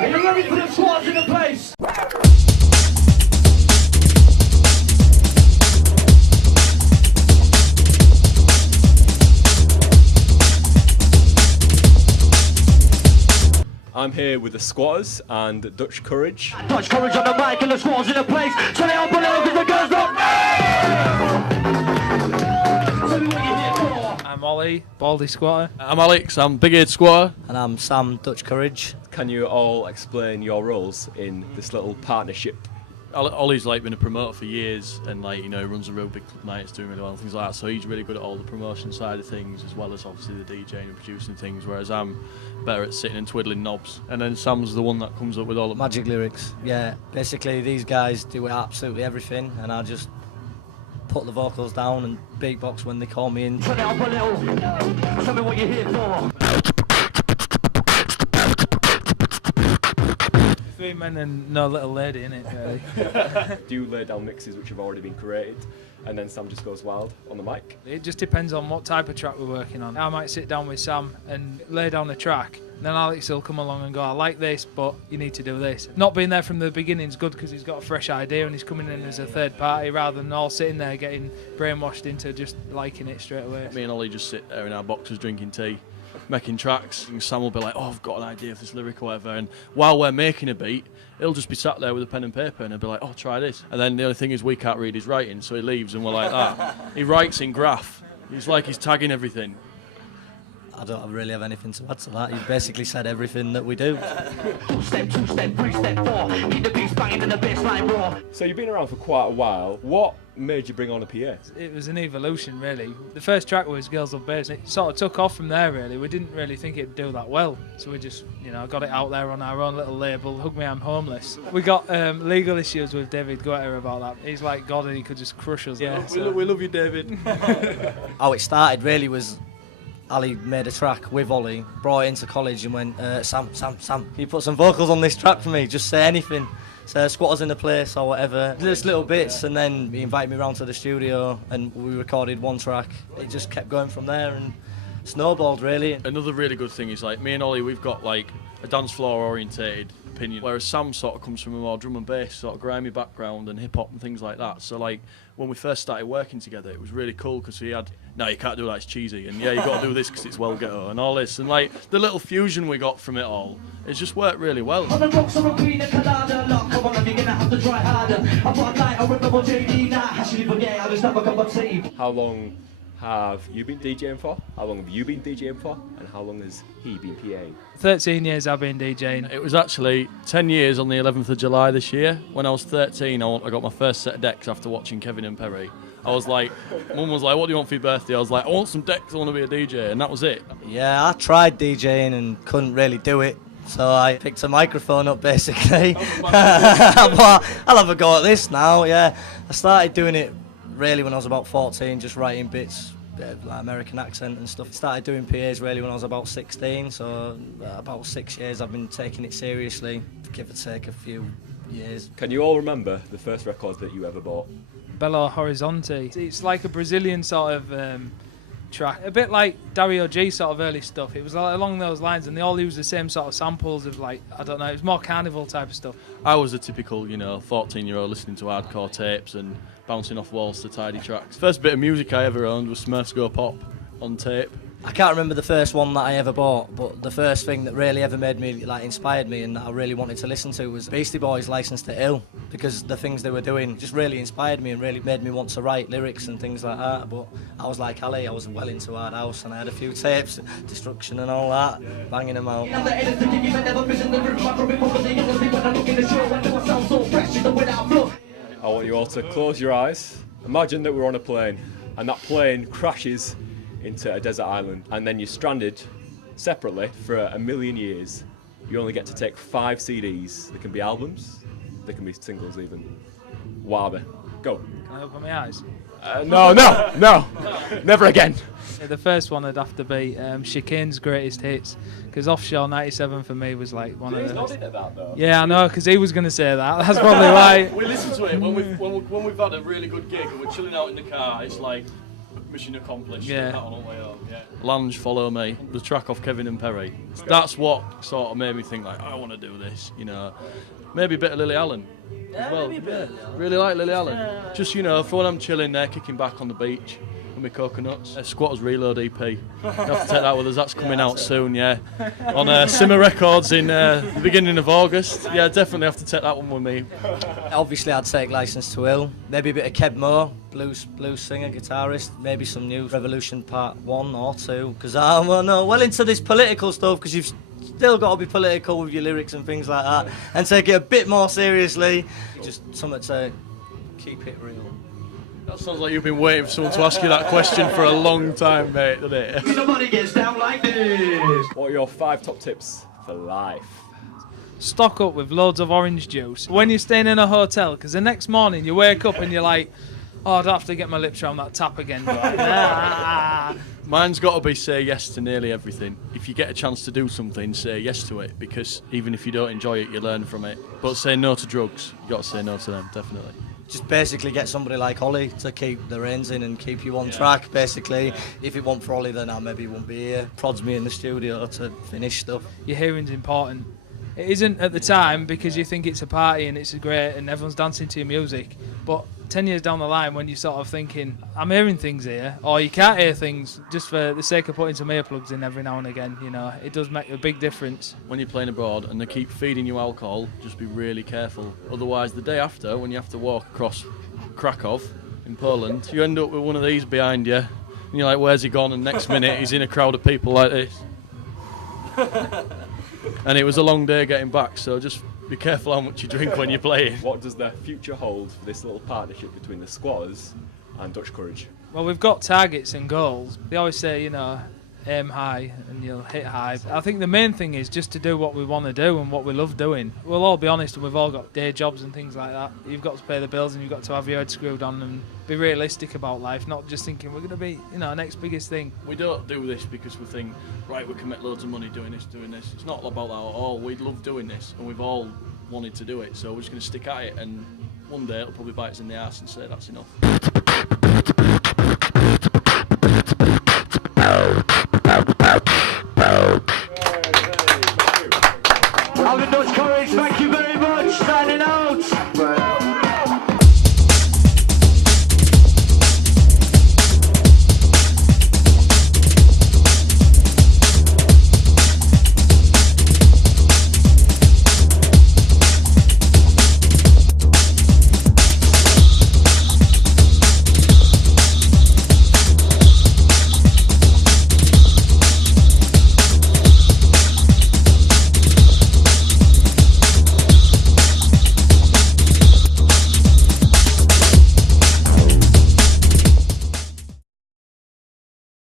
Are you ready for the squads in the place? I'm here with the Squatters and Dutch Courage. Dutch Courage on the mic and the squads in the place. Turn it up a little because the girls don't. Tell me what you're here for. I'm Ollie, Baldy Squatter. I'm Alex, I'm Big Head Squatter. And I'm Sam, Dutch Courage. Can you all explain your roles in this little partnership? Ollie's like been a promoter for years, and like, you know, runs a real big club nights, doing really well and things like that. So he's really good at all the promotion side of things, as well as obviously the DJing and producing things. Whereas I'm better at sitting and twiddling knobs. And then Sam's the one that comes up with all the Magic lyrics. Yeah, basically these guys do absolutely everything, and I just put the vocals down and beatbox when they call me in. Turn it up a little. Tell me what you're here for. 3 men and no little lady, innit, really? Do you lay down mixes which have already been created and then Sam just goes wild on the mic? It just depends on what type of track we're working on. I might sit down with Sam and lay down the track, and then Alex will come along and go, I like this, but you need to do this. Not being there from the beginning is good because he's got a fresh idea and he's coming in as a third party rather than all sitting there getting brainwashed into just liking it straight away. Me and Ollie just sit there in our boxes drinking tea, making tracks, and Sam will be like, oh, I've got an idea for this lyric or whatever, and while we're making a beat, he'll just be sat there with a pen and paper and he'll be like, oh, try this. And then the only thing is we can't read his writing, so he leaves and we're like that. He writes in graph. He's like he's tagging everything. I don't really have anything to add to that. You've basically said everything that we do. Step 2, step 3, step 4. Keep the beats banging and the bass line raw. So you've been around for quite a while. What made you bring on a PA? It was an evolution, really. The first track was Girls Love Bass. It sort of took off from there, really. We didn't really think it'd do that well, so we just, you know, got it out there on our own little label, Hug Me I'm Homeless. We got legal issues with David Guetta about that. He's like God and he could just crush us. Yeah, we love you, David. How it started really was Ali made a track with Ollie, brought it into college and went, Sam, can you put some vocals on this track for me? Just say anything. So Squatters in the Place or whatever. Just little bits, and then he invited me round to the studio and we recorded one track. It just kept going from there and snowballed really. Another really good thing is like me and Ollie, we've got like a dance floor orientated opinion, whereas Sam sort of comes from a more drum and bass sort of grimy background and hip hop and things like that. So like when we first started working together, it was really cool because he had, no, you can't do that, it's cheesy, and yeah, you got to do this because it's well ghetto and all this, and like the little fusion we got from it all, it's just worked really well. On the rocks of a pina colada, lock, come on, you're gonna have to try harder. I bought night, I remember JD now. Actually, forget, I just never got my tea. How long have you been DJing for? How long have you been DJing for? And how long has he been PAing? 13 years I've been DJing. It was actually 10 years on the 11th of July this year. When I was 13, I got my first set of decks after watching Kevin and Perry. I was like, Mum was like, what do you want for your birthday? I was like, I want some decks, I want to be a DJ, and that was it. Yeah, I tried DJing and couldn't really do it. So I picked a microphone up basically. But I'll have a go at this now, yeah. I started doing it really when I was about 14, just writing bits, like American accent and stuff. Started doing PAs really when I was about 16, so about 6 years I've been taking it seriously, give or take a few years. Can you all remember the first record that you ever bought? Belo Horizonte. It's like a Brazilian sort of track, a bit like Dario G sort of early stuff. It was along those lines, and they all use the same sort of samples of, like, I don't know, it was more carnival type of stuff. I was a typical, you know, 14-year-old listening to hardcore tapes and bouncing off walls to tidy tracks. First bit of music I ever owned was Smurfs Go Pop on tape. I can't remember the first one that I ever bought, but the first thing that really ever made me, like, inspired me and that I really wanted to listen to was Beastie Boys' License to Ill, because the things they were doing just really inspired me and really made me want to write lyrics and things like that. But I was like Ali, I was well into hard house and I had a few tapes, Destruction and all that, banging them out. I want you all to close your eyes. Imagine that we're on a plane and that plane crashes into a desert island, and then you're stranded separately for a million years. You only get to take 5 CDs. They can be albums, they can be singles even. What are they? Go. Can I open my eyes? No, never again. The first one would have to be Chicane's Greatest Hits, because Offshore 97 for me was like one of the... He's nodding at that though. Yeah, I know, because he was going to say that. That's probably why. We listen to it when we've had a really good gig and we're chilling out in the car. It's like mission accomplished. Yeah. That one all the way home, yeah. Lange, Follow Me, the track off Kevin and Perry. That's what sort of made me think, like, I want to do this, you know. Maybe a bit of Lily Allen as well. Really like Lily Allen. Just, you know, for when I'm chilling there, kicking back on the beach with my coconuts. Squatters Reload EP. You have to take that with us. That's coming out soon, yeah. On Simmer Records in the beginning of August. Yeah, definitely have to take that one with me. Obviously, I'd take License to Ill. Maybe a bit of Keb Moore, blues singer, guitarist. Maybe some new Revolution Part 1 or 2. Because I'm well into this political stuff, because you've still got to be political with your lyrics and things like that, and take it a bit more seriously. Just something to keep it real. That sounds like you've been waiting for someone to ask you that question for a long time, mate, doesn't it? Somebody gets down like this. What are your 5 top tips for life? Stock up with loads of orange juice when you're staying in a hotel, because the next morning you wake up and you're like, oh, I'd have to get my lips around that tap again. Mine's got to be say yes to nearly everything. If you get a chance to do something, say yes to it, because even if you don't enjoy it, you learn from it. But say no to drugs. You've got to say no to them, definitely. Just basically get somebody like Ollie to keep the reins in and keep you on track, basically. Yeah. If it weren't for Ollie, then I maybe wouldn't be here. Prods me in the studio to finish stuff. Your hearing's important. It isn't at the time, because you think it's a party and it's great and everyone's dancing to your music, but 10 years down the line, when you're sort of thinking, I'm hearing things here, or you can't hear things, just for the sake of putting some earplugs in every now and again, you know, it does make a big difference. When you're playing abroad and they keep feeding you alcohol, just be really careful. Otherwise, the day after, when you have to walk across Krakow in Poland, you end up with one of these behind you, and you're like, where's he gone? And next minute, he's in a crowd of people like this. And it was a long day getting back, so just be careful how much you drink when you're playing. What does the future hold for this little partnership between the Squatters and Dutch Courage? Well, we've got targets and goals. They always say, you know, aim high and you'll hit high. I think the main thing is just to do what we want to do and what we love doing. We'll all be honest, and we've all got day jobs and things like that. You've got to pay the bills and you've got to have your head screwed on and be realistic about life, not just thinking we're going to be, you know, next biggest thing. We don't do this because we think, right, we can make loads of money doing this. It's not about that at all. We love doing this and we've all wanted to do it, so we're just going to stick at it, and one day it'll probably bite us in the ass and say that's enough. Dutch Courage, thank you very much. Signing out.